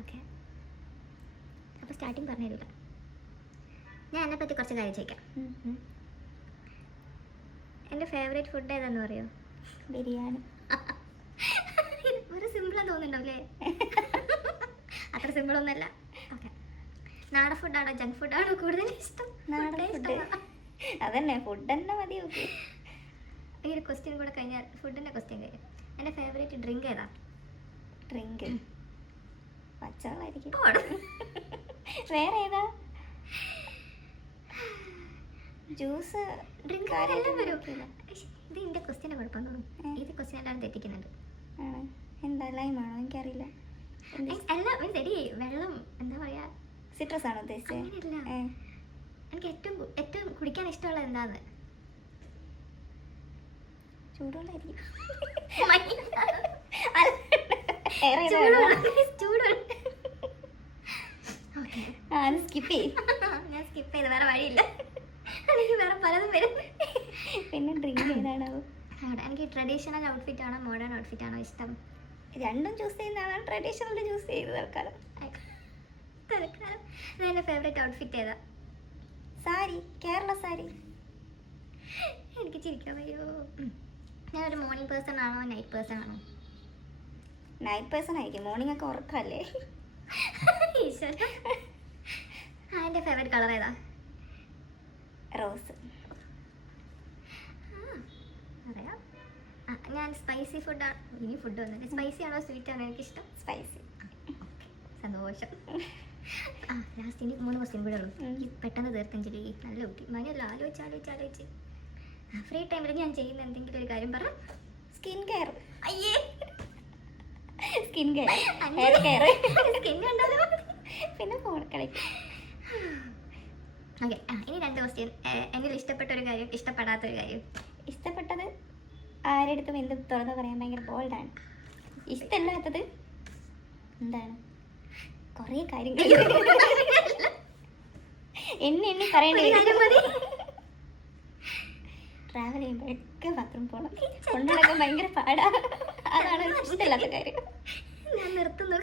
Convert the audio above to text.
Okay, അപ്പോൾ starting പറഞ്ഞു തരില്ല. ഞാൻ എന്നെ പറ്റി കുറച്ച് കാര്യം ചോദിക്കാം. എൻ്റെ ഫേവറേറ്റ് ഫുഡ് ഏതാന്ന് പറയോ? ബിരിയാണി. ഒരു സിമ്പിളാന്ന് തോന്നുന്നുണ്ടാവില്ലേ? അത്ര സിമ്പിളൊന്നുമല്ല. ഓക്കെ, നാടൻ ഫുഡാണോ ജങ്ക് ഫുഡാണോ കൂടുതൽ ഇഷ്ടം? നാടൻ ഫുഡ്. അതന്നെ, ഫുഡ് തന്നെ മതി. ഓക്കെ, ഈ ഒരു ക്വസ്റ്റ്യൻ കൂടെ കഴിഞ്ഞാൽ ഫുഡിൻ്റെ ക്വസ്റ്റ്യൻ കഴിയും. എൻ്റെ ഫേവറേറ്റ് ഡ്രിങ്ക് ഏതാ? ഡ്രിങ്ക് പച്ചവെള്ളമായിരിക്കും. പോടാ. വേറെ ഏതാ? ജ്യൂസ്. ഡ്രിങ്ക് എല്ലാം വരും. ഇത് എൻ്റെ ക്വസ്റ്റ്യൻ്റെ കുഴപ്പം തോന്നുന്നു. ഇത് ക്വസ്റ്റ്യൻ എല്ലാവരും തെറ്റിക്കുന്നുണ്ട്. എന്താ ലൈമാണോ? എനിക്കറിയില്ല. എല്ലാം എടി വെള്ളം എന്താ പറയാ, സിട്രസ് ആണോ ഉദ്ദേശിച്ചത്? അങ്ങനെയല്ല, എനിക്ക് ഏറ്റവും കുടിക്കാൻ ഇഷ്ടമുള്ളത് എന്താന്ന്? ചൂടുവെള്ളമായിരിക്കും. സ്കിപ്പ് ചെയ്ത് ഞാൻ സ്കിപ്പ് ചെയ്ത്, വേറെ വഴിയില്ല. എനിക്ക് വേറെ പലതും വരും. പിന്നെ ഡ്രിങ്ക് ഏതാണോ? എനിക്ക് ട്രഡീഷണൽ ഔട്ട്ഫിറ്റ് ആണോ മോഡേൺ ഔട്ട്ഫിറ്റ് ആണോ ഇഷ്ടം? രണ്ടും ചൂസ് ചെയ്യുന്നതാണ്. ട്രഡീഷണൽ ചൂസ് ചെയ്ത് തൽക്കാലം. എൻ്റെ ഫേവറേറ്റ് ഔട്ട്ഫിറ്റ് ഏതാ? സാരി, കേരള സാരി. എനിക്ക് ചിരിക്കാൻ വയ്യോ. ഞാനൊരു മോർണിംഗ് പേഴ്സൺ ആണോ നൈറ്റ് പേഴ്സൺ ആണോ? നൈറ്റ് പേഴ്സൺ ആയിരിക്കും. മോർണിംഗ് ഒക്കെ ഉറക്കല്ലേ. എൻ്റെ ഫേവറേറ്റ് കളർ ഏതാ? റോസ്. അറിയാം. ഞാൻ സ്പൈസി ഫുഡാണ്. ഇനി ഫുഡ് വന്നിട്ട് സ്പൈസി ആണോ സ്വീറ്റ് ആണോ എനിക്കിഷ്ടം? സ്പൈസി. സന്തോഷം. ലാസ്റ്റ് ഇനി 3 ക്വസ്റ്റ്യൻ കൂടെ ഉള്ളൂ. പെട്ടെന്ന് തീർത്തെങ്കിൽ നല്ല കുട്ടി മനല്ല. ആലോചിച്ച് ഫ്രീ ടൈമിൽ ഞാൻ ചെയ്യുന്ന എന്തെങ്കിലും ഒരു കാര്യം പറ. Skin care. അയ്യേ, skin care, hair care. Skin കണ്ടാലോ. പിന്നെ ഫോൺ കളിക്കും. ഓക്കെ, ഇനി 2 ക്വസ്റ്റ്യൻ. എന്നിൽ ഇഷ്ടപ്പെട്ട ഒരു കാര്യം, ഇഷ്ടപ്പെടാത്തൊരു കാര്യം. ഇഷ്ടപ്പെട്ടത് ആരെടുത്തും എന്തും തുറന്ന് പറയാൻ ഭയങ്കര ബോൾഡാണ്. ഇഷ്ടമില്ലാത്തത് എന്താണ്? കുറേ കാര്യങ്ങൾ എണ്ണി പറയേണ്ടി വരും. ട്രാവൽ ചെയ്യുമ്പോഴൊക്കെ ബാത്റൂം പോകണം. കൊണ്ടുനടക്കാൻ ഭയങ്കര പാടാ. അതാണ് ഇഷ്ടമില്ലാത്ത കാര്യം. ഞാൻ നിർത്തുന്നു.